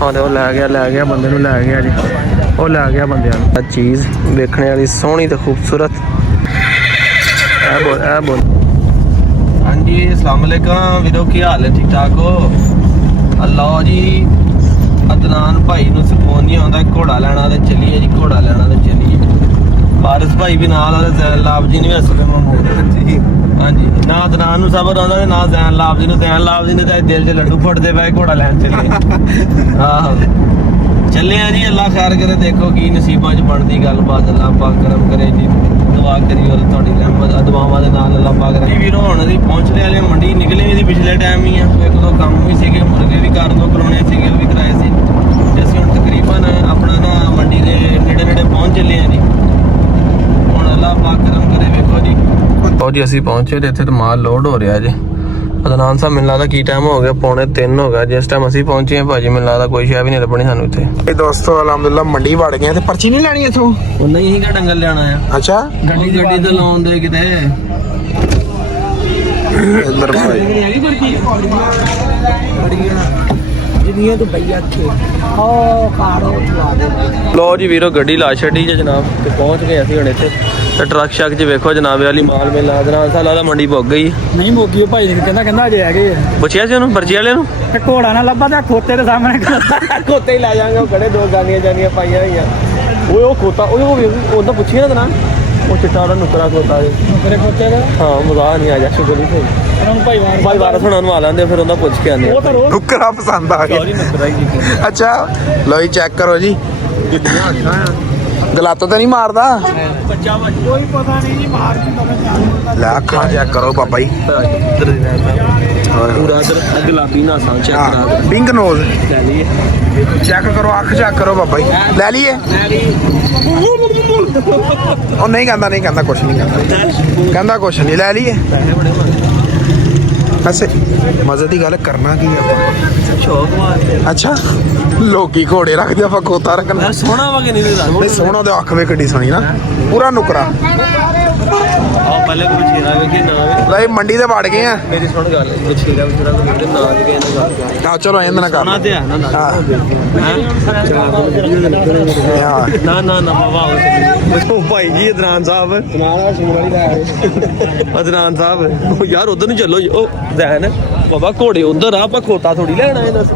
हाँ तो लै गया बंदे नूं लै गया जी। वो लै गया बंदे नूं। चीज़ देखने वाली सोहनी तो खूबसूरत। बोल हाँ जी अस्सलाम वालेकुम वीरो, की हाल है? ठीक ठाक हो? अल्लाह जी अदनान भाई नूं सकून नहीं आउंदा, घोड़ा लैना ते चलिए जी, घोड़ा लैना ते चलिए। वारिस भाई भी नाल आ, जैन लाभ जी नहीं हस जी। हाँ जी ना अदनान नूं सबर आउंदा ते ना जैन लाभ जी नूं। जैन लाभ जी ने तो दिल च लड्डू फुटदे पए घोड़ा लैन चले। आहो चले हैं जी, अल्लाह खैर करे। देखो की नसीबां च बनदी गलबात, अल्लाह पाक करम करे जी। दुआ करी और थोड़ी रहमत दुआवां दे नाल अल्लाह पाक जी वीरो हुण असीं पहुंचने वाले मंडी। निकले भी पिछले टाइम ही एक दो काम भी सीगे, मुर्गे भी घर तो कराने सीगे, वो भी कराए सी। ते असीं हुण तकरीबन अपना ना मंडी दे नेड़े नेड़े पहुंच चले हैं जी। हुण अल्लाह पाक करम करे। वेखो जी जी असीं पहुंचे ते इत्थे माल लोड हो रहा जी। अदनान साहब मैनूं लगदा की टाइम हो गया? 2:45 हो गया। जिस टाइम असीं पहुंचे हैं भाजी मैनूं लगदा कोई शय भी नहीं लभणी सानूं इत्थे। दोस्तों अलहमदुल्ला मंडी वड़ गए ते पर्ची नहीं लैनी इथों? नहीं ही का डंगल लेना है। अच्छा गड्डी तो लाउन दे किते इधर भाई लो जी वीरो गड्डी ला छड़ी जे जनाब ते पहुंच गए असीं हुण इत्थे। ते ट्रक शक च वेखो जनाब वाली माल मिला अदनान साहब लगदा मंडी पुग गई नहीं मोगी भाई ने कहंदा अजे है गए पुछिया सी उन्होंने पर्ची वाले नूं ते घोड़ा ना लब्भा ते खोते दे सामने खोते ही लै जाएंगे। वो खड़े दो गानियां जानियां पाइयां होइयां। ओए ओ खोता ओए ओदा पुछिया ना वो चिट्टा वाला नुकरा खोता नुकरे खोते दा। हाँ मज़ा नहीं आ जा शुक्र ही सही। भाई वारस हुणां नूं आ लैंदे फिर उन्हां पुछ के आने। नुकरा पसंद आ गया। अच्छा लो जी चेक करो जी, गलाता तो नहीं मारदा? कोई पता नहीं जी मार की लै अखां चेक करो बाबा जी, पूरा इधर गुलाबी नासा चेक करा पिंक नोज ले लिए। चेक करो, अख चेक करो बाबा जी। ले लिए? ਉਹ ਨਹੀਂ ਕਹਿੰਦਾ ਕੁਛ ਨਹੀਂ ਕਹਿੰਦਾ ਕੁਛ ਨਹੀਂ। ਲੈ ਲਈਏ ਵੈਸੇ ਮਜ਼ੇ ਦੀ ਗੱਲ ਕਰਨਾ ਕੀ ਆਪਾਂ ਸ਼ੌਕ ਮਾਰਦੇ। ਅੱਛਾ ਲੋਕੀ ਘੋੜੇ ਰੱਖਦੇ ਆਪਾਂ ਖੋਤਾ ਰੱਖਣਾ ਸੋਹਣਾ ਵਾ ਕਿ ਨਹੀਂ ਨਹੀਂ ਸੋਹਣਾ ਤੇ ਅੱਖ ਵੇ ਕਿੱਡੀ ਸੋਹਣੀ ਨਾ, ਪੂਰਾ ਨੁਕਰਾ। ਆ ਪਹਿਲੇ ਕੋਈ ਛੇਰਾ ਵੇ ਕਿ ਨਾ ਵੇ ਲੈ ਮੰਡੀ ਤੇ ਵੜ ਗਏ ਆ। ਮੇਰੀ ਸੁਣ ਗੱਲ ਕੋਈ ਛੇਰਾ ਵਿਚਾਰਾ ਕੋਈ ਨਾ ਦੇ ਕੇ ਇਹਨਾਂ ਗੱਲ ਆ ਚਲੋ ਇਹਨਾਂ ਨਾਲ ਕਰ ਨਾ ਤੇ ਆ ਨਾ ਨਾ ਬਾਬਾ ਉਹ ਭਾਈ ਜੀ ਅਦਨਾਨ ਸਾਹਿਬ ਅਦਨਾਨ ਸਾਹਿਬ ਯਾਰ ਉਧਰ ਨੂੰ ਚੱਲੋ ਉਹ ਜ਼ੈਨ ਬਾਬਾ ਘੋੜੇ ਉਧਰ ਆ, ਆਪਾਂ ਖੋਤਾ ਥੋੜੀ ਲੈਣਾ ਇਹ ਦੱਸ।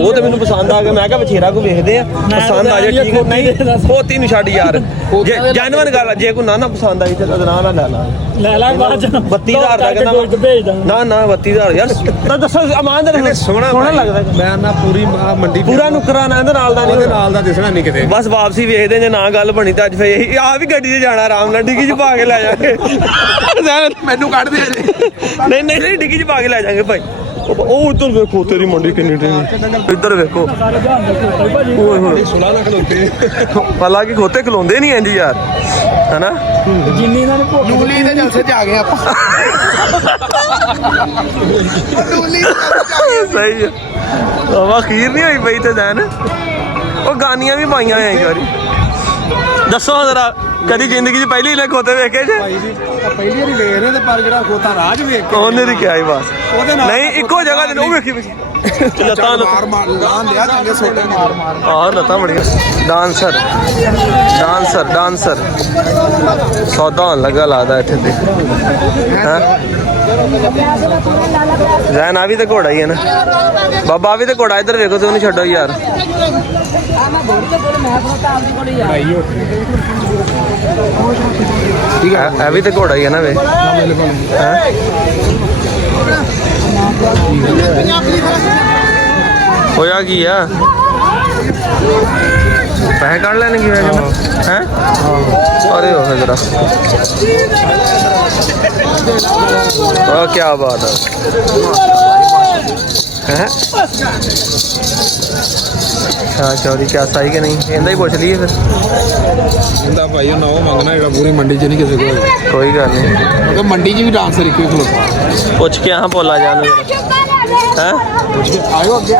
ਉਹ ਤੇ ਮੈਨੂੰ ਪਸੰਦ ਆ ਗਿਆ, ਮੈਂ ਕਿਹਾ ਬਥੇਰਾ ਕੋ ਵੇਖਦੇ ਆ ਪਸੰਦ ਆ ਜਾ ਠੀਕ ਹੈ। ਨਹੀਂ ਖੋਤੀ ਨੂੰ ਛੱਡ ਯਾਰ, ਜੈਨੂਅਨ ਗੱਲ ਜੇ ਕੋਈ ਨਾ ਪਸੰਦ ਆਈ ਤੇ ਅਦਨਾਨ ਨਾਲ ਲੈ ਲਾ ਬਾਅਦ 32000 ਦਾ ਕਹਿੰਦਾ ਨਾ 32000 ਯਾਰ ਤਾਂ ਦੱਸੋ ਇਮਾਨਦਾਰ ਸੋਹਣਾ ਲੱਗਦਾ। ਮੈਂ ਨਾ ਪੂਰੀ ਮੰਡੀ ਪੂਰਾ ਨੁਕਰਾ ਨਾ ਇਹਦੇ ਨਾਲ ਦਾ ਨਹੀਂ, ਨਾਲ ਦਾ ਦਿਸਣਾ ਨਹੀਂ ਕਿਤੇ। ਬਸ ਵਾਪਸੀ ਵੇਖਦੇ ਜੇ ਨਾ ਗੱਲ ਬਣੀ ਤਾਂ ਅੱਜ ਫੇਰ ਇਹੀ ਆ ਵੀ ਗੱਡੀ 'ਚ ਜਾਣਾ ਆਰਾਮ ਨਾਲ ਡਿੱਗੀ 'ਚ ਪਾ ਕੇ ਲੈ ਜਾਵਾਂਗੇ। ਮੈਨੂੰ ਕੱਢ ਦੇ ਨਹੀਂ ਡਿੱਗੀ 'ਚ ਪਾ ਕੇ ਲੈ ਜਾਵਾਂਗੇ ਭਾਈ। ਉਹ ਉਧਰ ਵੇਖੋ ਤੇਰੀ ਮੰਡੀ ਕਿੰਨੀ ਟੇਨੀ, ਇੱਧਰ ਵੇਖੋ ਪਲਾ ਕੀ ਖੋਤੇ ਖਲੋਂਦੇ ਨਹੀਂ ਇੰਜ ਯਾਰ ਹੈਨਾ। ਜਿੰਨੀ ਇਹਨਾਂ ਨੇ ਨੂਲੀ ਦੇ ਜਲਸੇ ਚ ਆ ਗਏ ਆਪਾਂ। ਸਹੀ ਹੈ ਬਾਬਾ, ਖੀਰ ਨਹੀਂ ਹੋਈ ਪਈ ਤੇ ਜੈਨ ਉਹ ਗਾਨੀਆਂ ਵੀ ਪਾਈਆਂ ਹੋਈਆਂ ਇੱਕ ਵਾਰੀ। ਦੱਸੋ ਜਰਾ ਕਦੀ ਜ਼ਿੰਦਗੀ 'ਚ ਪਹਿਲੀ ਲੈ ਖੋਤੇ ਵੇਖੇ ਜੇ? ਪਹਿਲੀ ਵਾਰੀ ਵੇਖ ਰਹੇ ਤੇ ਪਰ ਜਿਹੜਾ ਖੋਤਾ ਰਾਜ ਵੇਖ ਕੇ ਉਹਨੇ ਦੀ ਕਿਹਾ ਹੀ ਬਸ ਨਹੀਂ ਇੱਕੋ ਜਗ੍ਹਾ ਤੇ ਉਹ ਵੇਖੀ ਲੱਤਾਂ ਮਾਰ ਲਾਂ ਲਿਆ ਚੰਗੇ ਸੋਟੇ ਮਾਰ ਆਹ ਲੱਤਾਂ ਬੜੀਆਂ। ਡਾਂਸਰ ਸੌਦਾ ਹੋਣ ਲੱਗਾ ਲੱਗਦਾ ਇੱਥੇ ਤੇ ਹੈਂ ਜੈਨ ਆ ਵੀ ਤੇ ਘੋੜਾ ਹੀ ਹੈ ਨਾ ਬਾਬਾ, ਵੀ ਤੇ ਘੋੜਾ। ਇੱਧਰ ਵੇਖੋ ਤੇ ਉਹਨੂੰ ਛੱਡੋ ਯਾਰ। ਇਹ ਵੀ ਤੇ ਘੋੜਾ ਹੀ ਹੈ ਨਾ ਵੇ ਹੋਇਆ ਕੀ ਆ ਪੈਸੇ ਕੱਢ ਲੈਣੇ ਕੀ ਹੋਇਆ ਹੈ? ਅਰੇ ਹੋ ਜਰਾ ਉਹ ਕੀ ਬਾਤ ਹੈ अच्छा चौधरी क्या सही कि नहीं इन्दा ही पूछ लीए फिर ਇਹਦਾ ਭਾਈ ਉਹ ਨਾ ਉਹ ਮੰਗਣਾ ਜਿਹੜਾ ਪੂਰੀ ਮੰਡੀ 'ਚ ਨਹੀਂ ਕਿਸੇ ਕੋਲ। कोई गल नहीं ਕਿਉਂਕਿ ਮੰਡੀ 'ਚ ਵੀ ਡਾਂਸਰ ਇੱਕੋ ਹੀ ਖਲੋਤਾ। पुछ के हाँ बोला जान है ਆਇਓ ਅੱਗੇ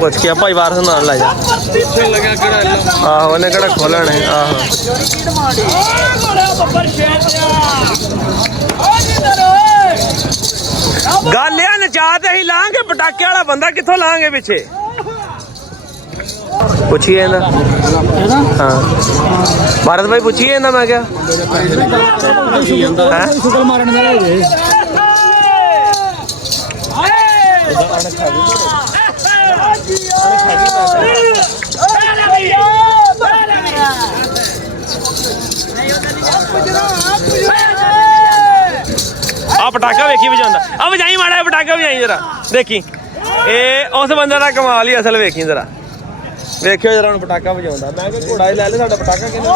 पुछ के भाई वारस नाल लै जा आहो उन्हें केड़ा खोलना है आहो गल नचा ते असीं लांगे पटाके वाला बंदा कित्थों लांगे पिछे ਪੁੱਛੀਏ ਇਹਦਾ ਹਾਂ ਭਾਰਤ ਭਾਈ ਪੁੱਛੀਏ ਇਹਦਾ ਮੈਂ ਕਿਹਾ ਹੈਂ? ਸ਼ੁਕਰ ਮਾਰਨ ਦਾ ਜੇ ਆ ਪਟਾਕਾ ਵੇਖੀ ਵਜਾਉਂਦਾ ਆ ਵਜਾਈ ਮਾੜਾ ਪਟਾਕਾ ਵਜਾਈ ਜਰਾ ਦੇਖੀ ਇਹ ਉਸ ਬੰਦੇ ਦਾ ਕਮਾਲ ਹੀ ਅਸਲ ਵੇਖੀ ਜਰਾ ਵੇਖਿਓ ਜਰਾ ਹੁਣ ਪਟਾਕਾ ਵਜਾਉਂਦਾ ਮੈਂ ਕਿਹਾ ਘੋੜਾ ਹੀ ਲੈ ਲੈ ਸਾਡਾ ਪਟਾਕਾ ਕਿਹਨੇ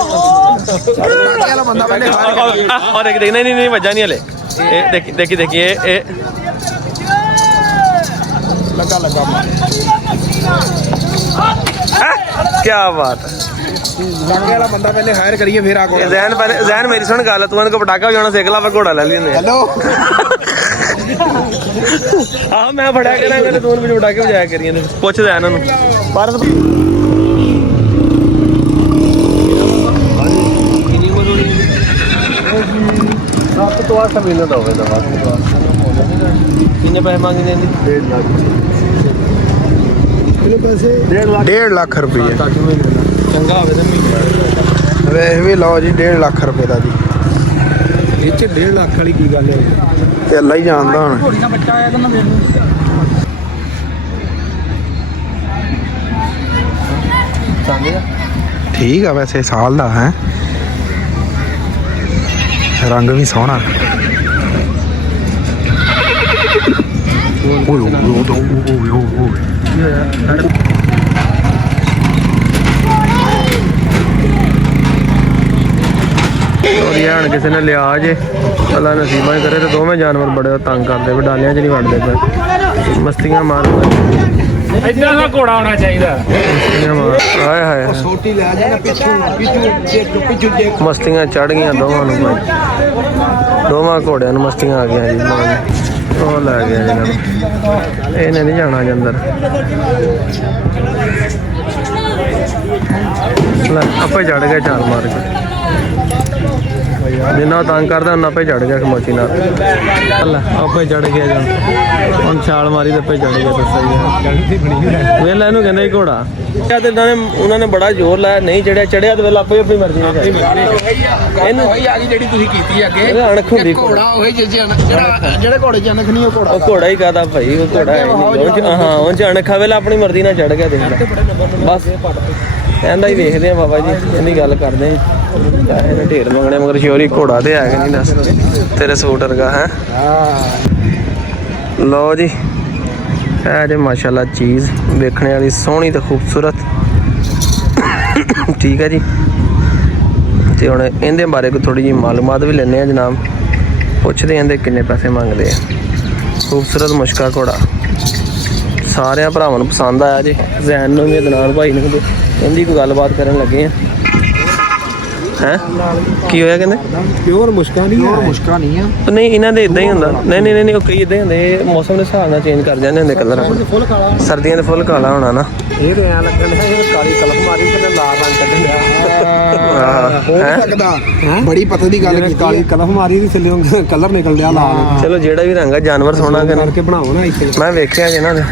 ਬੰਦਾ ਪਹਿਲੇ ਔਰ ਇੱਕ ਦੇਖ ਨਹੀਂ ਵੱਜਾ ਨਹੀਂ ਹਲੇ ਇਹ ਦੇਖੀ ਇਹ ਲੱਗਾ ਕੀ ਬਾਤ ਹੈ ਲਾਗੇ ਵਾਲਾ ਬੰਦਾ ਪਹਿਲੇ ਹਾਇਰ ਕਰੀਏ ਫਿਰ ਆ ਕੋਲ ਜ਼ੈਨ ਮੇਰੀ ਸੁਣ ਗੱਲ ਤੂੰ ਇਹਨਾਂ ਕੋ ਪਟਾਕਾ ਵਜਾਉਣਾ ਸਿੱਖ ਲਾ ਆਪਾਂ ਘੋੜਾ ਲੈ ਲੈਂਦੇ ਹੈਲੋ ਆਹ ਮੈਂ ਫੜਿਆ ਕਰਾਂ ਇਹਨਾਂ ਨੇ ਦੋਨ ਵਿੱਚ ਪਟਾਕੇ ਵਜਾਇਆ ਕਰੀਆਂ ਨੇ ਪੁੱਛਦਾ ਇਹਨਾਂ ਨੂੰ ਭਾਰਤ ਕਿੰਨੀ ਉਮਰ ਹੋਣੀ 7 ਤੋਂ 8 ਮਹੀਨੇ ਦਾ ਹੋਵੇ ਦਾ ਕਿੰਨੇ ਪੈਸੇ ਮੰਗਦੇ ਨੇ 1.5 ਲੱਖ ਕਿੰਨੇ ਪੈਸੇ 1.5 ਲੱਖ ਰੁਪਏ ਚੰਗਾ ਹੋਵੇ ਤਾਂ ਮਹੀਨਾ ਵੇਖ ਵੀ ਲਓ ਜੀ 1.5 ਲੱਖ ਰੁਪਏ ਦਾ ਜੀ ਇਹ ਚ 1.5 ਲੱਖ ਵਾਲੀ ਕੀ ਗੱਲ ਹੈ ਤੇ ਅੱਲਾ ਹੀ ਜਾਣਦਾ ਹੁਣ ਘੋੜੀਆਂ ਬੱਚਾ ਆਇਆ ਤਾਂ ਨਾ ਮੈਨੂੰ ਠੀਕ ਆ ਵੈਸੇ ਸਾਲ ਦਾ ਹੈ ਰੰਗ ਵੀ ਸੋਹਣਾ ਹੁਣ ਕਿਸੇ ਨੇ ਲਿਆ ਜੇ ਅੱਲਾ ਨਸੀਬਾਂ ਹੀ ਕਰੇ ਤੇ ਦੋਵੇਂ ਜਾਨਵਰ ਬੜੇ ਤੰਗ ਕਰਦੇ ਵੀ ਡਾਲਿਆਂ 'ਚ ਨਹੀਂ ਵੜਦੇ ਪਏ ਮਸਤੀਆਂ ਮਾਰਦੇ ਇਦਾਂ ਦਾ ਘੋੜਾ ਹੋਣਾ ਚਾਹੀਦਾ ਮਸਤੀਆਂ ਮਾਰ ਹਾਏ ਹਾਏ ਛੋਟੀ ਲੈ ਜਾਣਾ ਪਿੱਛੂ ਮਸਤੀਆਂ ਚੜ ਗਈਆਂ ਦੋਵਾਂ ਨੂੰ ਭਾਈ ਦੋਵਾਂ ਘੋੜਿਆਂ ਨੂੰ ਮਸਤੀਆਂ ਆ ਗਈਆਂ ਜੀ ਉਹ ਲੈ ਗਿਆ ਇਹਨਾਂ ਨੂੰ ਇਹਨੇ ਨਹੀਂ ਜਾਣਾ ਜੀ ਅੰਦਰ ਲੈ ਆਪੇ ਚੜ ਗਿਆ ਛਾਲ ਮਾਰ ਕੇ ਜਿੰਨਾ ਤੰਗ ਕਰਦਾ ਉਹਨਾਂ ਆਪੇ ਚੜ ਗਿਆ ਖਮੋਚੀ ਨਾਲ ਲੈ ਆਪੇ ਚੜ ਗਿਆ ਜਾਂ ਹੁਣ ਛਾਲ ਮਾਰੀ ਤੇ ਆਪੇ ਚੜ ਗਿਆ ਦੱਸਿਆ ਵੇਲਾ ਇਹਨੂੰ ਕਹਿੰਦਾ ਹੀ ਘੋੜਾ ਤੇ ਉਹਨਾਂ ਨੇ ਬੜਾ ਜ਼ੋਰ ਲਾਇਆ ਨਹੀਂ ਚੜਿਆ ਤੇ ਵੇਲਾ ਆਪੇ ਆਪਣੀ ਮਰਜ਼ੀ ਨਾਲ ਇਹਨੂੰ ਉਹੀ ਆ ਗਈ ਜਿਹੜੀ ਤੁਸੀਂ ਕੀਤੀ ਅੱਗੇ ਅਣਖ ਹੁੰਦੀ ਘੋੜਾ ਉਹੀ ਜਿਹੜੇ ਘੋੜੇ ਚ ਅਣਖ ਨਹੀਂ ਉਹ ਘੋੜਾ ਉਹ ਘੋੜਾ ਹੀ ਕਾਦਾ ਭਾਈ ਉਹ ਘੋੜਾ ਹੈ ਨਹੀਂ ਹਾਂ ਉਹ ਚ ਅਣਖਾ ਵੇਲਾ ਆਪਣੀ ਮਰਜ਼ੀ ਨਾਲ ਚੜ ਗਿਆ ਦੇਖ ਲੈ ਬਸ ਕਹਿੰਦਾ ਹੀ ਵੇਖਦੇ ਆ ਬਾਬਾ ਜੀ ਇਹਦੀ ਗੱਲ ਕਰਦੇ ਆ ਪੈਸੇ ਨੇ ਢੇਰ ਮੰਗਣੇ ਮਗਰ ਸ਼ੋਰੀ ਘੋੜਾ ਤੇ ਹੈਗਾ ਨਹੀਂ ਦੱਸ ਤੇਰੇ ਸੂਟ ਵਰਗਾ ਹੈ ਲਓ ਜੀ ਇਹ ਜੇ ਮਾਸ਼ਾਅੱਲਾ ਚੀਜ਼ ਵੇਖਣੇ ਵਾਲੀ ਸੋਹਣੀ ਤੇ ਖੂਬਸੂਰਤ ਠੀਕ ਹੈ ਜੀ ਤੇ ਹੁਣ ਇਹਦੇ ਬਾਰੇ ਕੋਈ ਥੋੜੀ ਜਿਹੀ ਮਾਲੂਮਾਤ ਵੀ ਲੈਣੇ ਆ ਜਨਾਬ ਪੁੱਛਦੇ ਆਂ ਦੇ ਕਿੰਨੇ ਪੈਸੇ ਮੰਗਦੇ ਆ ਖੂਬਸੂਰਤ ਮੁਸ਼ਕਾ ਘੋੜਾ ਸਾਰਿਆਂ ਭਰਾਵਾਂ ਨੂੰ ਪਸੰਦ ਆਇਆ ਜੀ ਜ਼ੈਨ ਨੂੰ ਵੀ ਅਦਨਾਨ ਭਾਈ ਨੂੰ ਵੀ ਇਹਦੀ ਕੋਈ ਗੱਲਬਾਤ ਕਰਨ ਲੱਗੇ ਆ ਹੈ ਕੀ ਹੋਇਆ ਕਹਿੰਦੇ ਪਿਓਰ ਮੁਸ਼ਕਾ ਨਹੀਂ ਆ ਨਹੀਂ ਇਹਨਾਂ ਦੇ ਇਦਾਂ ਹੀ ਹੁੰਦਾ ਨਹੀਂ ਉਹ ਕਈ ਇਦਾਂ ਹੀ ਹੁੰਦੇ ਮੌਸਮ ਦੇ ਹਿਸਾਬ ਨਾਲ ਚੇਂਜ ਕਰ ਜਾਂਦੇ ਹੁੰਦੇ ਕਲਰ ਸਰਦੀਆਂ ਦੇ ਫੁੱਲ ਕਾਲਾ ਹੋਣਾ ਨਾ ਇਹ ਤੇ ਐ ਲੱਗਣ ਹੈ ਕਾਲੀ ਕਲਮ ਮਾਰੀ ਤੇ ਲਾਲ ਰੰਗ ਕੱਢਿਆ ਹੋ ਸਕਦਾ ਬੜੀ ਪਤਾ ਦੀ ਗੱਲ ਕੀਤੀ ਕਾਲੀ ਕਲਮ ਮਾਰੀ ਦੀ ਥੱਲੇ ਕਲਰ ਨਿਕਲ ਰਿਹਾ ਲਾਲ ਚਲੋ ਜਿਹੜਾ ਵੀ ਰੰਗ ਆ ਜਾਨਵਰ ਸੋਹਣਾ ਕਰਕੇ ਬਣਾਓ ਨਾ ਇੱਥੇ ਮੈਂ ਵੇਖਿਆ ਜੀ ਇਹਨਾਂ ਦੇ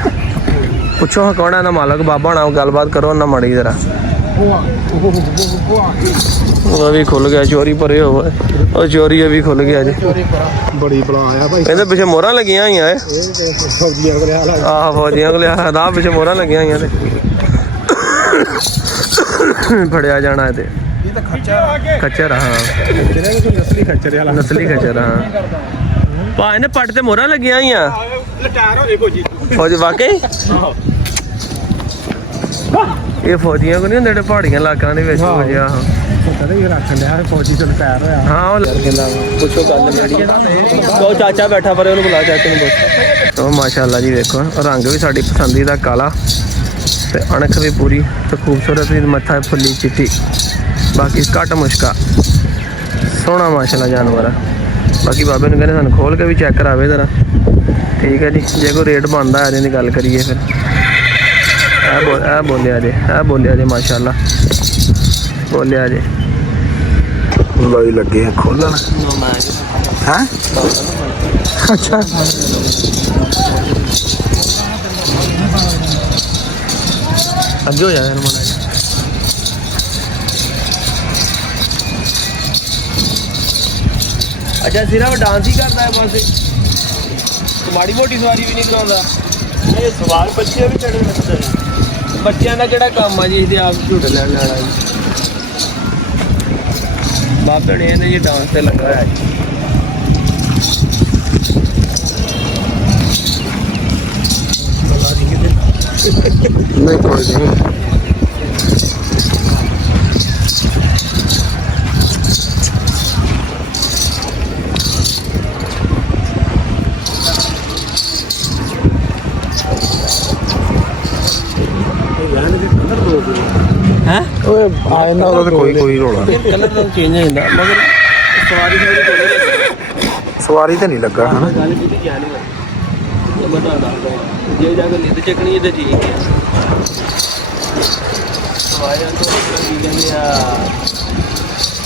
ਪੁੱਛੋ ਹਾਂ ਕੌਣ ਹੈ ਨਾ ਮਾਲਕ ਬਾਬਾ ਹੋਣਾ ਗੱਲਬਾਤ ਕਰੋ ਨਾ ਮਾੜੀ ਜਰਾ ਉਹ ਵੀ ਖੁੱਲ ਗਿਆ ਚੋਰੀ ਭਰੇ ਹੋਵੇ ਉਹ ਚੋਰੀ ਵੀ ਖੁੱਲ ਗਿਆ ਜੀ ਬੜੀ ਬਲਾ ਆਇਆ ਭਾਈ ਇਹਦੇ ਪਿੱਛੇ ਮੋਹਰਾਂ ਲੱਗੀਆਂ ਹੋਈਆਂ ਏ ਫੌਜੀਆਂ ਕੋਲ ਹਾਲ ਆਹ ਫੌਜੀਆਂ ਕੋਲ ਰਾਹ ਪਿੱਛੇ ਮੋਹਰਾਂ ਲੱਗੀਆਂ ਹੋਈਆਂ ਤੇ ਫੜਿਆ ਜਾਣਾ ਇਹਦੇ ਇਹ ਤਾਂ ਖੱਚਰ ਹਾਂ ਨਸਲੀ ਖੱਚਰ ਵਾਲਾ ਨਸਲੀ ਖੱਚਰ ਹਾਂ ਪਾ ਇਹਨੇ ਪੱਟ ਤੇ ਮੋਹਰਾਂ ਲੱਗੀਆਂ ਹੋਈਆਂ ਲਟਾਰ ਹੋ ਜੇ ਫੌਜੀ ਵਾਕਈ ਇਹ ਫੌਜੀਆਂ ਕੋ ਨਹੀਂ ਹੁੰਦੇ ਜਿਹੜੇ ਪਹਾੜੀਆਂ ਇਲਾਕਿਆਂ ਦੇ ਵਿੱਚ ਫੌਜੀ ਆ ਕਦੇ ਵੀ ਰੱਖਣ ਲਿਆ ਫੌਜੀ ਚ ਲਟਾਰ ਹੋਇਆ ਹਾਂ ਉਹ ਕਹਿੰਦਾ ਪੁੱਛੋ ਗੱਲ ਮੇਰੀ ਉਹ ਚਾਚਾ ਬੈਠਾ ਪਰ ਉਹਨੂੰ ਬੁਲਾ ਚਾਚੇ ਨੂੰ ਪੁੱਛ ਉਹ ਮਾਸ਼ਾਅੱਲਾ ਜੀ ਵੇਖੋ ਰੰਗ ਵੀ ਸਾਡੀ ਪਸੰਦੀਦਾ ਕਾਲਾ ਤੇ ਅਣਖ ਵੀ ਪੂਰੀ ਤੇ ਖੂਬਸੂਰਤ ਵੀ ਮੱਥਾ ਫੁੱਲੀ ਚਿੱਟੀ ਬਾਕੀ ਘੱਟ ਮੁਸ਼ਕਾ ਸੋਹਣਾ ਮਾਸ਼ਾਅੱਲਾ ਜਾਨਵਰ ਆ ਬਾਕੀ ਬਾਬੇ ਨੂੰ ਕਹਿੰਦੇ ਸਾਨੂੰ ਖੋਲ ਕੇ ਵੀ ਚੈੱਕ ਕਰਾਵੇ ਜ਼ਰਾ ਠੀਕ ਹੈ ਜੀ ਜੇ ਕੋਈ ਰੇਟ ਬਣਦਾ ਆ ਦੀ ਗੱਲ ਕਰੀਏ ਫਿਰ ਇਹ ਬੋਲਿਆ ਜੇ ਮਾਸ਼ਾਅੱਲਾ ਬੋਲਿਆ ਜੇ ਲੋਈ ਲੱਗੇ ਆ ਖੋਲਣ ਹਾਂ ਅੱਛਾ ਅੱਗੇ ਹੋ ਜਾ ਯਾਰ ਮਾੜਾ ਜਿਹਾ। ਅੱਛਾ ਸਿਰਫ ਡਾਂਸ ਹੀ ਕਰਦਾ ਹੈ ਬਸ, ਮਾੜੀ ਮੋਟੀ ਸਵਾਰੀ ਵੀ ਨਹੀਂ ਕਰਾਉਂਦਾ? ਇਹ ਸਵਾਲ ਬੱਚੇ ਵੀ ਚੜੇ ਲੱਗਦੇ ਨੇ। ਬੱਚਿਆਂ ਦਾ ਕਿਹੜਾ ਕੰਮ ਆ ਜੀ, ਇਹਦੇ ਆਪ ਝੂਟੇ ਲੈਣ ਵਾਲਾ ਜੀ। ਬਾਬੇ ਨੇ ਇਹਨੇ ਜੀ ਡਾਂਸ ਤੇ ਲੱਗਾ ਹੋਇਆ ਜੀ। ਨਹੀਂ ਕੋਈ ਨਹੀਂ। ਹੈ ਓਏ ਆਏ ਨਾ ਉਹਦਾ ਕੋਈ ਰੋਲਾ ਨਹੀਂ। ਕਲਰ ਤਾਂ ਚੇਂਜ ਹੋ ਜਾਂਦਾ ਮਗਰ ਸਵਾਰੀ ਥੋੜੀ ਕੋਈ ਸਵਾਰੀ ਤਾਂ ਨਹੀਂ ਲੱਗਾ ਹਨਾ। ਗੱਲ ਕੀਤੀ ਗਿਆ ਨਹੀਂ ਮੈਂ ਬਤਾਉਂਦਾ ਜੇ ਜਾ ਕੇ ਲਿੱਦ ਚੱਕਣੀ ਇਹ ਤਾਂ ਠੀਕ ਹੈ। ਸਵਾਰੀਆਂ ਤੋਂ ਕੀ ਕਹਿੰਦੇ ਆ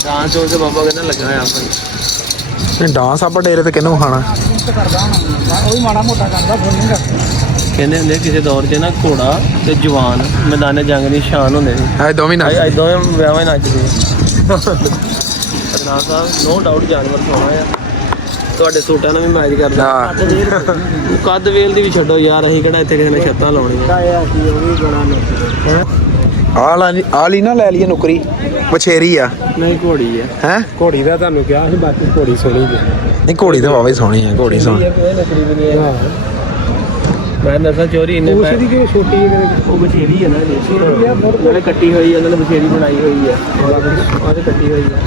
ਡਾਂਸ ਹੋ ਕੇ ਬਾਬਾ ਕਹਿੰਦਾ ਲੱਗਾ ਹੋਇਆ ਆਪਾਂ ਨਹੀਂ ਡਾਂਸ ਆਪਾਂ ਡੇਰੇ ਤੇ ਕਿਹਨੂੰ ਖਾਣਾ। ਉਹ ਵੀ ਮਾੜਾ ਮੋਟਾ ਕਰਦਾ ਫੋਨ ਨਹੀਂ ਕਰਦਾ। ਕਹਿੰਦੇ ਹੁੰਦੇ ਕਿਸੇ ਦੌਰ 'ਚ ਨਾ ਘੋੜਾ ਤੇ ਜਵਾਨ ਮੈਦਾਨੇ ਜੰਗ ਦੀ ਸ਼ਾਨ ਹੁੰਦੇ ਸੀ। ਐ ਦੋਵੇਂ ਨਾ ਅੱਜ ਦੋਵੇਂ ਵਿਆਹਾਂ ਨੱਚਦੇ ਸਰਦਾਰ ਸਾਹਿਬ ਨੋ ਡਾਊਟ ਜਾਨਵਰ ਸੋਹਣਾ ਆ, ਤੁਹਾਡੇ ਸੂਟਾਂ ਨਾਲ ਵੀ ਮੈਚ ਕਰਦਾ। ਕੱਦ ਵੇਲ ਦੀ ਵੀ ਛੱਡੋ ਯਾਰ, ਅਸੀਂ ਕਿਹੜਾ ਇੱਥੇ ਕਿਸੇ ਨੇ ਛੱਤਾਂ ਲਾਉਣੀਆਂ। ਆਲੀ ਨਾ ਲੈ ਲਈਏ ਨੁਕਰੀ ਬਛੇਰੀ ਆ ਨਹੀਂ ਘੋੜੀ ਆ। ਹੈ ਘੋੜੀ ਦਾ ਤੁਹਾਨੂੰ ਕਿਹਾ ਸੀ, ਬਾਕੀ ਘੋੜੀ ਸੋਹਣੀ ਜੀ। ਨਹੀਂ ਘੋੜੀ ਤਾਂ ਵਾਵਾ ਹੀ ਸੋਹਣੀ ਆ, ਘੋੜੀ ਸੋਹਣੀ। ਮੈਂ ਦੱਸਾਂ ਚੋਰੀ ਇੰਨੇ ਉਸ ਦੀ ਜੋ ਛੋਟੀ ਉਹ ਬਛੇਰੀ ਹੈ ਨਾ ਜੀ, ਨਾਲੇ ਕੱਟੀ ਹੋਈ ਉਹਨਾਂ ਨੇ ਬਛੇਰੀ ਬਣਾਈ ਹੋਈ ਆ, ਉਹ ਤੇ ਕੱਟੀ ਹੋਈ ਆ।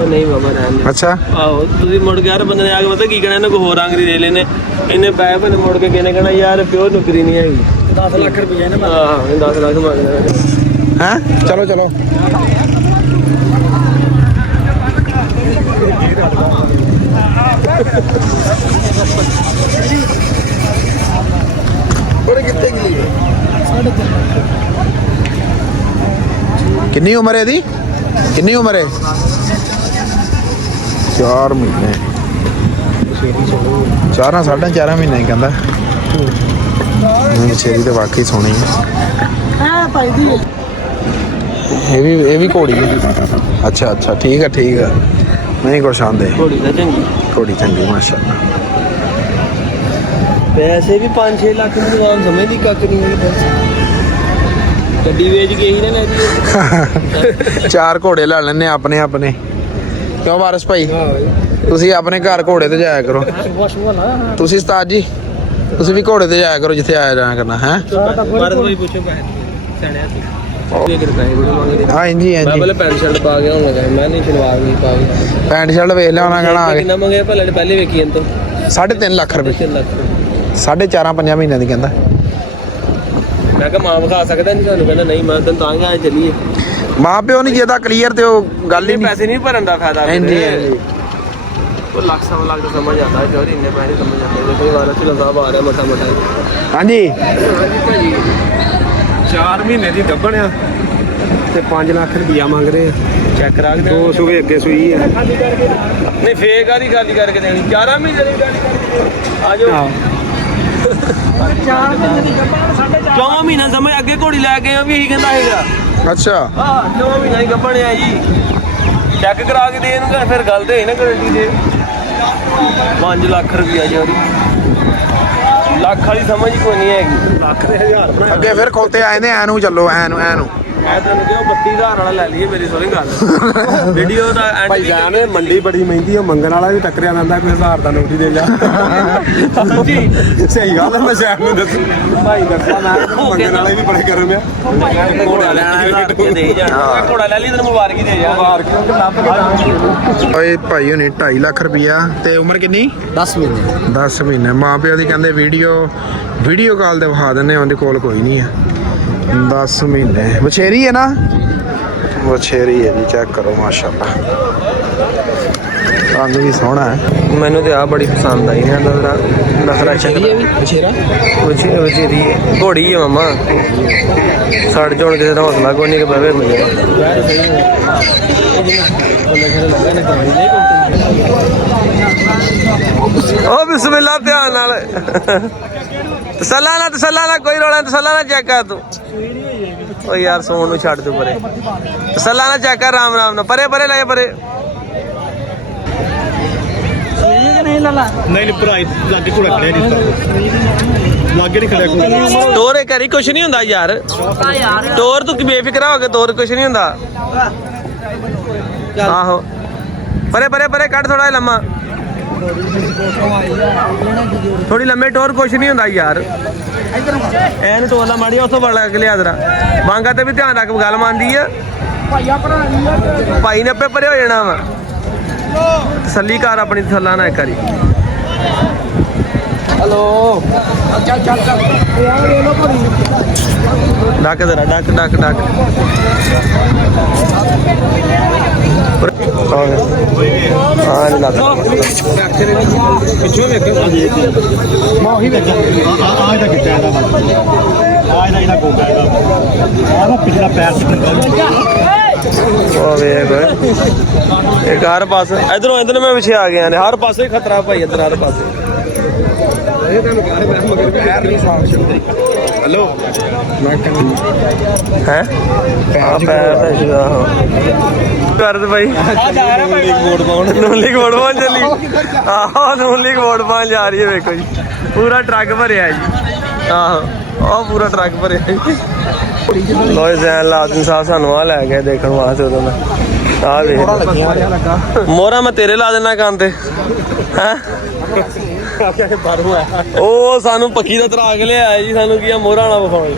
ਉਹ ਨਹੀਂ ਬਾਬਾ ਰਹਿਣ ਦੇ। ਅੱਛਾ ਆਹੋ ਤੁਸੀਂ ਮੁੜ ਕੇ ਯਾਰ ਬੰਦੇ ਨੇ ਆ ਕੇ ਪਤਾ ਕੀ ਕਹਿਣਾ, ਇਹਨੂੰ ਕੋਈ ਹੋਰ ਰੰਗ ਦੀ ਦੇ ਲੈਨੇ ਇਹਨੇ ਪੈਸੇ ਬੰਦੇ ਮੁੜ ਕੇ ਕਿਹਨੇ ਕਹਿਣਾ ਯਾਰ ਪਿਓਰ ਨੁਕਰੀ ਨਹੀਂ ਹੈਗੀ। 10 ਲੱਖ ਰੁਪਏ ਨੇ। ਹਾਂ 10 ਲੱਖ ਮੰਗਦਾ। ਹੈ ਚਲੋ ਚਲੋ ਕਿੰਨੀ ਉਮਰ ਹੈ ਇਹਦੀ? ਕਿੰਨੀ ਉਮਰ ਹੈ? 4 ਮਹੀਨੇ। 4 ਸਾਢੇ 4 ਮਹੀਨੇ ਹੀ ਕਹਿੰਦਾ। ਬਛੇਰੀ ਤਾਂ ਵਾਕਈ ਸੋਹਣੀ ਹੈ। ਹਾਂ ਭਾਈ ਦੀ ਇਹ ਵੀ ਘੋੜੀ ਹੈ। ਅੱਛਾ ਅੱਛਾ ਠੀਕ ਹੈ ਠੀਕ ਹੈ। ਨਹੀਂ ਕੁਛ ਆਂਦੇ। ਘੋੜੀ ਦਾ ਚੰਗੀ ਘੋੜੀ ਚੰਗੀ ਮਾਸ਼ਾਅੱਲਾ। ਪੈਸੇ ਵੀ 5-6 ਲੱਖ ਦੀ ਦੁਕਾਨ ਸਮਝਦੀ ਕੱਕ ਨਹੀਂ ਹੋਈ ਬਸ। ਗੱਡੀ ਵੇਚ ਕੇ ਹੀ ਨਾ ਲੈ ਜੀ। 4 ਘੋੜੇ ਲੈ ਲੈਣੇ ਆਪਣੇ ਆਪਣੇ। ਕਿਉਂ ਵਾਰਿਸ ਭਾਈ ਤੁਸੀਂ ਆਪਣੇ ਘਰ ਘੋੜੇ ਤੇ ਜਾਇਆ ਕਰੋ। ਤੁਸੀਂ ਉਸਤਾਦ ਜੀ ਤੁਸੀਂ ਵੀ ਘੋੜੇ ਤੇ ਜਾਇਆ ਕਰੋ ਜਿੱਥੇ ਆਇਆ ਜਾਇਆ ਕਰਨਾ ਹੈ। ਮਾਰਦ ਭਾਈ ਪੁੱਛੋ ਪੈਸੇ ਸਣਿਆ ਸੀ ਉਹ ਇੱਕ ਰੁਪਏ ਬੜੇ ਮੰਗਦੇ। ਹਾਂਜੀ ਮੈਂ ਹਾਂਜੀ ਪਹਿਲੇ ਪੈਂਟ ਸ਼ਰਟ ਪਾ ਕੇ ਆਉਣਾ ਚਾਹੀਦਾ, ਮੈਂ ਨਹੀਂ ਸ਼ਲਵਾਰ ਨਹੀਂ ਪਾ ਕੇ। ਪੈਂਟ ਸ਼ਰਟ ਵੇਖ ਲਿਆ ਉਹਨਾਂ ਕਹਿਣਾ ਆ ਕਿੰਨਾ ਮੰਗਿਆ ਭਲੇ ਪਹਿਲੇ ਵੇਖੀ ਇਹਨਾਂ ਤੋਂ 3.5 ਲੱਖ ਰੁਪਏ। 3 ਲੱਖ 4.5 ਮਹੀਨਿਆਂ ਦੀ ਕਹਿੰਦਾ। ਮੈਂ ਕਿਹਾ ਮਾਂ ਵਿਖਾ ਸਕਦਾ ਨਹੀਂ ਸਾਨੂੰ, ਕਹਿੰਦਾ ਨਹੀਂ ਮੈਂ ਤੈਨੂੰ ਤਾਂ ਹੀ ਆਇਆ ਚੱਲੀਏ। ਮਾਂ ਪਿਓ ਨਹੀਂ ਜਿਹਦਾ ਕਲੀਅਰ ਤੇ ਉਹ ਗੱਲ ਹੀ ਨਹੀਂ। ਪੈਸੇ ਨਹੀਂ ਭਰਨ ਦਾ ਫਾਇਦਾ ਹਾਂਜੀ ਹਾਂਜੀ। ਉਹ ਲੱਖ ਸਵਾ ਲੱਖ ਦਾ ਸਮਝ ਆਉਂਦਾ ਚੋਰੀ ਇੰਨੇ ਪੈਸੇ ਸਮਝ ਆਉਂਦੇ। ਕੋਈ ਵਾਰ ਚਲਾ ਸਾਹਿਬ ਆ ਰਿਹਾ ਮੱਥਾ ਮੱਥਾ। ਹਾਂਜੀ 4 ਮਹੀਨੇ ਦੀ ਗੱਭਣ ਆ ਤੇ 5 ਲੱਖ ਰੁਪਇਆ ਮੰਗ ਰਹੇ ਆ। ਚੈੱਕ ਕਰਾ ਕੇ 2 ਸੂਏ ਅੱਗੇ ਸੂਈ ਆ। ਨਹੀਂ ਫੇਕ ਆਦੀ ਖਾਲੀ ਕਰਕੇ ਦੇਣੀ 4 ਮਹੀਨੇ ਦੀ ਖਾਲੀ ਕਰਕੇ ਆ ਜਾਓ। 4 ਮਹੀਨੇ ਦੀ ਗੱਭਣ 4.5 4 ਮਹੀਨਾ ਸਮਝ ਅੱਗੇ ਘੋੜੀ ਲੈ ਕੇ ਆ ਵੀ ਇਹੀ ਕਹਿੰਦਾ ਹੈਗਾ। ਅੱਛਾ ਹਾਂ 4 ਮਹੀਨਾ ਹੀ ਗੱਭਣਿਆ ਜੀ। ਚੈੱਕ ਕਰਾ ਕੇ ਦੇ ਇਹਨੂੰ ਫਿਰ ਗੱਲ ਤੇ ਨਾ ਗਾਰੰਟੀ ਦੇ। 5 ਲੱਖ ਰੁਪਇਆ ਚੋਰੀ ਲੱਖ ਵਾਲੀ ਸਮਝ ਕੋਈ ਨਹੀਂ ਹੈਗੀ। ਲੱਖ ਦੇ 1000 ਅੱਗੇ ਫਿਰ ਖੋਤੇ ਆਏ ਨੇ ਐ ਨੂੰ ਚੱਲੋ ਐ ਨੂੰ ਮੈਂ ਤੈਨੂੰ ਕਿਹਾ 32,000 ਵਾਲਾ ਲੈ ਲਈਏ ਮੇਰੀ ਸੋਹਣੀ ਗੱਲ। ਵੀਡੀਓ ਦਾ ਐਂਡ ਭਾਈ ਜਾਨ ਮੰਡੀ ਬੜੀ ਮਹਿੰਦੀ ਆ, ਮੰਗਣ ਵਾਲਾ ਵੀ ਟੱਕਰਿਆ ਜਾਂਦਾ ਕੋਈ 1000 ਦਾ ਨੋਟ ਹੀ ਦੇ ਜਾ। ਜੀ ਸਹੀ ਗੱਲ ਹੈ, ਮੈਂ ਸ਼ਾਇਦ ਨੂੰ ਦੱਸੂ ਭਾਈ ਦੱਸਿਆ ਮੈਂ ਮੰਗਣ ਵਾਲੇ ਵੀ ਬੜੇ ਗਰਮ ਆ। ਘੋੜਾ ਲੈਣਾ 1000 ਰੁਪਏ ਦੇ ਹੀ ਜਾਣਾ। ਘੋੜਾ ਲੈ ਲਈ ਤੈਨੂੰ ਮੁਬਾਰਕ ਹੀ ਦੇ ਜਾ। ਓਏ ਭਾਈ ਹੁਣੀ 2.5 ਲੱਖ ਰੁਪਇਆ ਤੇ ਉਮਰ ਕਿੰਨੀ? 10 ਮਹੀਨੇ 10 ਮਹੀਨੇ। ਮਾਂ ਪਿਓ ਦੀ ਕਹਿੰਦੇ ਵੀਡੀਓ ਕਾਲ ਤੇ ਵਿਖਾ ਦਿੰਦੇ ਉਹਦੇ ਕੋਲ ਕੋਈ ਨਹੀਂ ਹੈ। 10 ਮਹੀਨੇ ਬਛੇਰੀ ਹੈ ਨਾ? ਬਛੇਰੀ ਹੈ ਜੀ, ਚੈੱਕ ਕਰੋ ਮਾਸ਼ਾਅੱਲਾ। ਰੰਗ ਵੀ ਸੋਹਣਾ ਹੈ। ਮੈਨੂੰ ਤੇ ਆ ਬੜੀ ਪਸੰਦ ਆਈ ਨਾ ਨਖਰਾ ਚੱਲੀ ਹੈ ਵੀ ਬਛੇਰਾ ਬਛੇਰੀ ਘੋੜੀ ਹੈ ਮਾਮਾ। ਸੜ ਚੋਣ ਕਿਸੇ ਦਾ ਹੌਸਲਾ ਕੋਈ ਨਹੀਂ ਕਿ ਬਵੇ ਮਿਲੇ। ਓ ਬਿਸਮਿਲ੍ਲਾ ਧਿਆਨ ਨਾਲ। ਤਸੱਲਾ ਨਾ ਕੋਈ ਰੋਲਾ ਤਸੱਲਾ ਨਾ ਚੈੱਕ ਕਰ ਤੂੰ। ਓ ਯਾਰ ਸੌਣ ਨੂੰ ਛੱਡ ਤੂੰ ਪਰੇ ਤਸੱਲਾ ਨਾਲ ਚੈੱਕ ਕਰ ਆਰਾਮ ਆਰਾਮ ਨਾਲ ਪਰੇ ਪਰੇ ਲੈ ਪਰੇ ਨਹੀਂ ਭਰਾਈ ਲਾਗੇ ਘੋੜਾ ਖੜਿਆ ਨਹੀਂ ਲਾਗੇ ਨਹੀਂ ਖੜਿਆ ਘੋੜਾ ਤੋਰੇ ਕਰੀ ਕੁਛ ਨਹੀਂ ਹੁੰਦਾ ਯਾਰ ਤੋਰ ਤੂੰ ਬੇਫਿਕਰਾ ਹੋ ਕੇ ਤੋਰ ਕੁਛ ਨਹੀਂ ਹੁੰਦਾ ਆਹੋ ਪਰੇ ਪਰੇ ਪਰੇ ਕੱਢ ਥੋੜਾ ਲੰਮਾ ਥੋੜੀ ਲੰਮੇ ਟੋਰ ਕੁਛ ਨਹੀਂ ਹੁੰਦਾ ਯਾਰ ਐਨ ਤੋਲਾ ਮਾੜੀ ਉੱਥੋਂ ਵੜ ਕੇ ਲਿਆ ਜਰਾ ਵਾਂਗਾ ਤੇ ਵੀ ਧਿਆਨ ਰੱਖ ਗੱਲ ਮੰਨਦੀ ਆ ਭਾਈ ਨੇ ਆਪੇ ਪਰੇ ਹੋ ਜਾਣਾ ਵਾ ਤਸੱਲੀ ਕਰ ਆਪਣੀ ਥੱਲਾ ਨਾ ਇੱਕ ਵਾਰੀ ਹਲੋ ਚੱਲ ਚੱਲ ਚੱਲ ਡੱਕ ਜਰਾ ਡੱਕ ਡੱਕ ਡੱਕ ਹਾਂ ਲੱਗ ਪਿੱਛੋਂ ਵੇਖ ਮੈਂ ਉਹੀ ਵੇਖ ਆ ਇਹਦਾ ਕਿੱਥੇ ਆਇਆ ਆ ਇਹਦਾ ਗੋਡਾ ਹੈਗਾ ਆਹ ਪਿਛਲਾ ਪੈਰ ਉਹ ਵੇਖ ਇਹ ਹਰ ਪਾਸੇ ਇਧਰੋਂ ਇਧਰ ਮੈਂ ਪਿੱਛੇ ਆ ਗਿਆ ਨੇ ਹਰ ਪਾਸੇ ਖਤਰਾ ਭਾਈ ਇਧਰ ਹਰ ਪਾਸੇ ਇਹ ਤੁਹਾਨੂੰ ਕਹਾਂ ਮੈਂ ਮਗਰ ਪੈਰ ਨਹੀਂ ਸਾਫ ਚੱਲਦੇ ਹਲੋ ਹੈ ਪੈਰ ਤਾਂ ਜੁਦਾ ਹੋ ਕਰਦ ਭਾਈ ਵੋਟ ਪਾਉਣ ਨੂਲੀ ਵੋਟ ਪਾਉਣ ਚੱਲੀ ਆਹੋ ਨੂਲੀ ਵੋਟ ਪਾਉਣ ਜਾ ਰਹੀ ਹੈ ਵੇਖੋ ਜੀ ਪੂਰਾ ਟਰੱਕ ਭਰਿਆ ਜੀ ਆਹੋ ਉਹ ਪੂਰਾ ਟਰੱਕ ਭਰਿਆ ਜੀ ਲੋਏ ਜ਼ੈਨ ਲਾਜ਼ਮ ਸਾਹਿਬ ਸਾਨੂੰ ਆ ਲੈ ਗਏ ਦੇਖਣ ਵਾਸਤੇ ਉਦੋਂ ਮੈਂ ਆ ਵੇਖ ਮੋਹਰਾ ਮੈਂ ਤੇਰੇ ਲਾ ਦੇਣਾ ਕੰਨ ਤੇ ਹੈ ਉਹ ਸਾਨੂੰ ਪੱਖੀ ਦਾ ਤਰਾ ਕੇ ਲਿਆਇਆ ਜੀ ਸਾਨੂੰ ਕੀ ਆ ਮੋਹਰਾ ਨਾ ਵਿਖਾਉਣ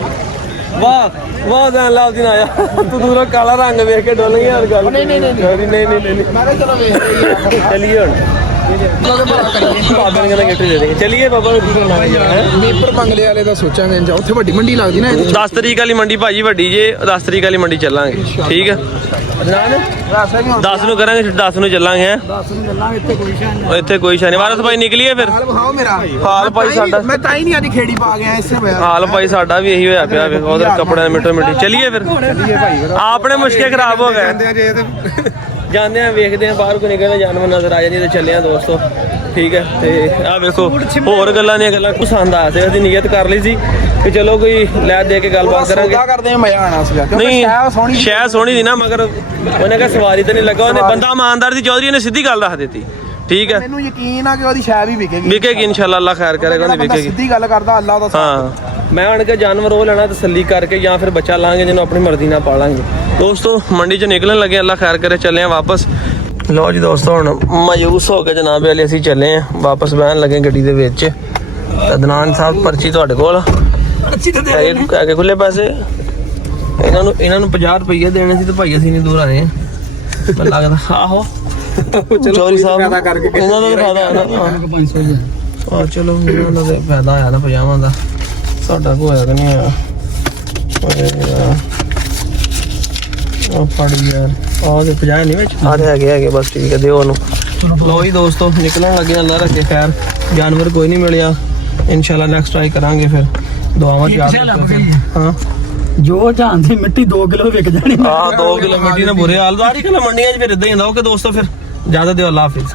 ਵਾਹ ਵਾਹ ਜ਼ੈਨ ਲਾਜ਼ਮ ਆਇਆ ਤੂੰ ਦੂਰੋਂ ਕਾਲਾ ਰੰਗ ਵੇਖ ਕੇ ਡੋਲ ਗਿਆ ਗੱਲ ਨਹੀਂ ਨਹੀਂ ਨਹੀਂ ਨਹੀਂ ਨਹੀਂ ਮੈਂ ਕਿਹਾ ਚਲੋ ਵੇਖ ਚਲੀਏ ਹੁਣ ਬਾਬਾ ਨੇ ਕਹਿੰਦਾ ਗਿਫਟ ਦੇ ਦੇਗੇ ਚਲੀਏ ਬਾਬਾ ਨੂੰ ਕੀ ਕਰਨਾ ਯਾਰ ਮੇਪਰ ਬੰਗਲੇ ਵਾਲੇ ਦਾ ਸੋਚਾਂਗੇ ਜਾ ਉੱਥੇ ਵੱਡੀ ਮੰਡੀ ਲੱਗਦੀ ਨਾ 10 ਤਰੀਕ ਵਾਲੀ ਮੰਡੀ ਭਾਜੀ ਵੱਡੀ ਜੇ 10 ਤਰੀਕ ਵਾਲੀ ਮੰਡੀ ਚੱਲਾਂਗੇ ਠੀਕ ਹੈ 10 ਨੂੰ ਕਰਾਂਗੇ 10 ਨੂੰ ਚੱਲਾਂਗੇ 10 ਨੂੰ ਚੱਲਾਂਗੇ ਇੱਥੇ ਕੋਈ ਸ਼ਾਨ ਨਹੀਂ ਵਾਰਸ ਭਾਈ ਨਿਕਲੀਏ ਫਿਰ ਹਾਲ ਵਿਖਾਓ ਮੇਰਾ ਹਾਲ ਭਾਈ ਸਾਡਾ ਮੈਂ ਤਾਂ ਹੀ ਨਹੀਂ ਅੱਜ ਖੇੜੀ ਪਾ ਗਿਆ ਇਸੇ ਹੋਇਆ ਹਾਲ ਭਾਈ ਸਾਡਾ ਵੀ ਇਹੀ ਹੋਇਆ ਪਿਆ ਵੇਖੋ ਉਧਰ ਕੱਪੜਿਆਂ ਦੇ ਮਿੱਟੋ ਮਿੱਟੀ ਚਲੀਏ ਫਿਰ ਆਪਣੇ ਮੁਸ਼ਕੇ ਖਰਾਬ ਹੋ ਗਏ ਜਾਂਦੇ ਆ ਵੇਖਦੇ ਆ ਬਾਹਰ ਕੋ ਨਿਕਲਦੇ ਜਾਨਵਰ ਨਜ਼ਰ ਆ ਜਾਂਦੀ ਤੇ ਚੱਲੇ ਆ ਦੋਸਤੋ ਠੀਕ ਹੈ ਤੇ ਆ ਵੇਖੋ ਹੋਰ ਗੱਲਾਂ ਦੀਆਂ ਗੱਲਾਂ ਪਸੰਦ ਆ ਤੇ ਅਸੀਂ ਨੀਅਤ ਕਰ ਲਈ ਸੀ ਕਿ ਚਲੋ ਕੋਈ ਲੈ ਦੇ ਕੇ ਗੱਲਬਾਤ ਕਰਾਂਗੇ ਕਰਦੇ ਆ ਮਜ਼ਾ ਆਣਾ ਸੀਗਾ ਨਹੀਂ ਸ਼ਾਇਦ ਸੋਹਣੀ ਦੀ ਨਾ ਮਗਰ ਉਹਨੇ ਕਿਹਾ ਸਵਾਰੀ ਤੇ ਨਹੀਂ ਲੱਗਾ ਉਹਨੇ ਬੰਦਾ ਇਮਾਨਦਾਰ ਦੀ ਚੌਧਰੀ ਨੇ ਸਿੱਧੀ ਗੱਲ ਦੱਸ ਦਿੱਤੀ ਠੀਕ ਹੈ ਮੈਨੂੰ ਯਕੀਨ ਆ ਕਿ ਉਹਦੀ ਸ਼ਾਇਦ ਵੀ ਵਿਕੇਗੀ ਵਿਕੇਗੀ ਇਨਸ਼ਾਅੱਲਾ ਅੱਲਾ ਖੈਰ ਕਰੇਗਾ ਉਹਦੀ ਵਿਕੇਗੀ ਸਿੱਧੀ ਗੱਲ ਕਰਦਾ ਅੱਲਾ ਦਾ ਹਾਂ ਮੈਂ ਆਣ ਕੇ ਜਾਨਵਰ ਉਹ ਲੈਣਾ ਤਸੱਲੀ ਕਰਕੇ ਜਾਂ ਫਿਰ ਬੱਚਾ ਲਾਂਗੇ ਜਿਹਨੂੰ ਆਪਣੀ ਮਰਜ਼ੀ ਨਾਲ ਪਾਲਾਂਗੇ ਦੋਸਤੋ ਮੰਡੀ ਚ ਨਿਕਲਣ ਲੱਗੇ ਅੱਲਾ ਖੈਰ ਕਰੇ ਚੱਲੇ ਆ ਵਾਪਸ ਲਓ ਜੀ ਦੋਸਤੋ ਹੁਣ ਮਾਯੂਸ ਹੋ ਕੇ ਜਨਾਬ ਵਾਲੇ ਅਸੀਂ ਚੱਲੇ ਆ ਵਾਪਸ ਬਹਿਣ ਲੱਗੇ ਗੱਡੀ ਦੇ ਵਿੱਚ ਅਦਨਾਨ ਸਾਹਿਬ ਪਰਚੀ ਤੁਹਾਡੇ ਕੋਲ ਅੱਗੇ ਖੁੱਲੇ ਪੈਸੇ ਇਹਨਾਂ ਨੂੰ 50 ਰੁਪਏ ਦੇਣੇ ਸੀ ਤੇ ਭਾਈ ਅਸੀਂ ਨਹੀਂ ਦੂਰ ਆਏ ਆ ਮੈਨੂੰ ਲੱਗਦਾ ਆਹੋ ਚੋਰੀ ਸਾਹਿਬ ਇਹਨਾਂ ਦਾ ਫਾਇਦਾ ਆ 500 ਆ ਚਲੋ ਇਹਨਾਂ ਦਾ ਫਾਇਦਾ ਆਇਆ ਨਾ 50 ਦਾ ਸਾਡਾ ਕੋ ਹੋਇਆ ਕਿ ਨਹੀਂ ਆ ਉਹ ਫੜ ਯਾਰ ਆਹ ਦੇ 50 ਨਹੀਂ ਵਿੱਚ ਆਹ ਹੈਗੇ ਬਸ ਠੀਕ ਹੈ ਦਿਓ ਉਹਨੂੰ ਲੋ ਜੀ ਦੋਸਤੋ ਨਿਕਲਣ ਲੱਗੇ ਅੱਲਾ ਰੱਖੇ ਖੈਰ ਜਾਨਵਰ ਕੋਈ ਨਹੀਂ ਮਿਲਿਆ ਇਨਸ਼ਾਅੱਲਾ ਨੈਕਸਟ ਟਰਾਈ ਕਰਾਂਗੇ ਫਿਰ ਦੁਆਵਾਂ ਯਾਦ ਹਾਂ ਜੋ ਝਾਂਦੀ ਮਿੱਟੀ 2 ਕਿਲੋ ਵਿਕ ਜਾਣੀ ਹਾਂ 2 ਕਿਲੋ ਮਿੱਟੀ ਨਾਲ ਬੁਰੇ ਹਾਲ ਦਾਰੀ ਕਿ ਮੰਡੀਆਂ 'ਚ ਫਿਰ ਇਦਾਂ ਹੀ ਹੁੰਦਾ ਓਕੇ ਦੋਸਤੋ ਫਿਰ ਜ਼ਿਆਦਾ ਦਿਓ ਅੱਲਾ ਹਾਫਿਜ਼